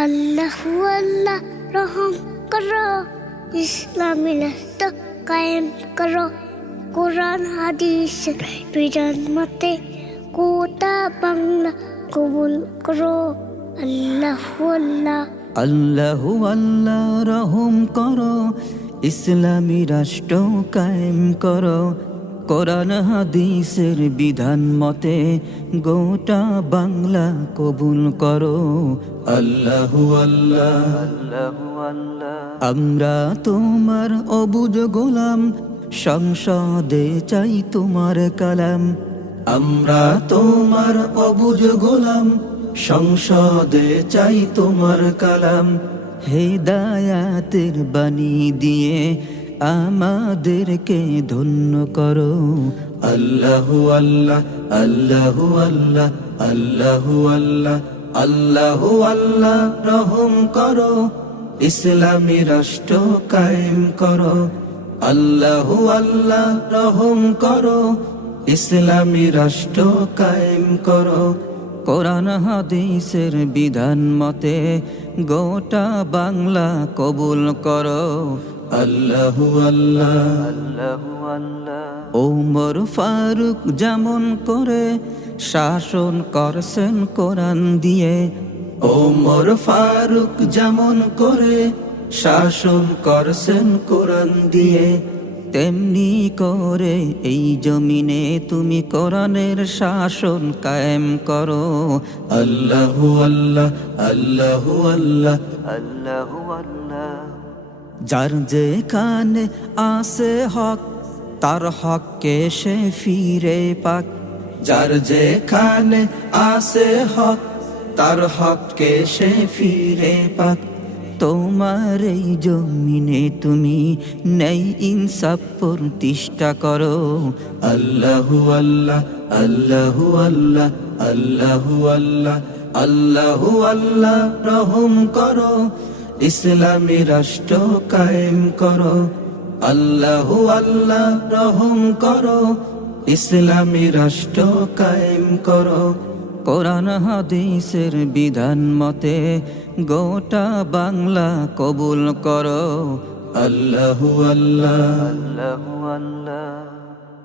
আল্লাহু আল্লাহ রহম করো, ইসলামী রাষ্ট্র কায়েম করো, কোরআন হাদিসের বিধান মতে গোটা বাংলা কবুল করো। আল্লাহু আল্লাহ আল্লাহু আল্লাহ রহম করো, ইসলামী রাষ্ট্র কায়েম করো, কোরআন হাদিসের বিধান মতে গোটা বাংলা কবুল করো। আল্লাহু আল্লাহ আল্লাহু আল্লাহ। আমরা তোমার অবুঝ গোলাম, সংসদে চাই তোমার কালাম। আমরা তোমার অবুঝ গোলাম, সংসদে চাই তোমার কালাম। হেদায়াতের বাণী দিয়ে আমাদেরকে ধন্য করো। আল্লাহু আল্লাহ আল্লাহু আল্লাহ আল্লাহু আল্লাহ আল্লাহু আল্লাহ রহম করো, ইসলামী রাষ্ট্র কায়েম করো। আল্লাহু আল্লাহ রহম করো, ইসলামী রাষ্ট্র কায়েম করো, কোরআন হাদিসের বিধান মতে গোটা বাংলা কবুল করো। আল্লাহু আল্লাহ আল্লাহু আল্লাহ। ওমর ফারুক যেমন করে শাসন করছেন কোরআন দিয়ে, ওমর ফারুক যেমন করে শাসন করছেন কোরআন দিয়ে, তেমনি করে এই জমিনে তুমি কোরআনের শাসন কায়েম করো। আল্লাহু আল্লাহ আল্লাহু আল্লাহ আল্লাহু আল্লাহ। যার যেখানে আসে হক, তার হককে সে ফিরে পাক। যার যেখানে আসে হক, তার হককে সে ফিরে পাক। তোমার এই জমিনে তুমি নেই ইনসাফ প্রতিষ্ঠা করো। আল্লাহু আল্লাহ আল্লাহু আল্লাহ আল্লাহু আল্লাহ আল্লাহু আল্লাহ রহম করো, ইসলামী রাষ্ট্র কায়েম করো। আল্লাহু আল্লাহ রহম করো, ইসলামী রাষ্ট্র কায়েম করো, কোরআন হাদিসের বিধান মতে গোটা বাংলা কবুল করো। আল্লাহু আল্লাহ আল্লাহু আল্লাহ।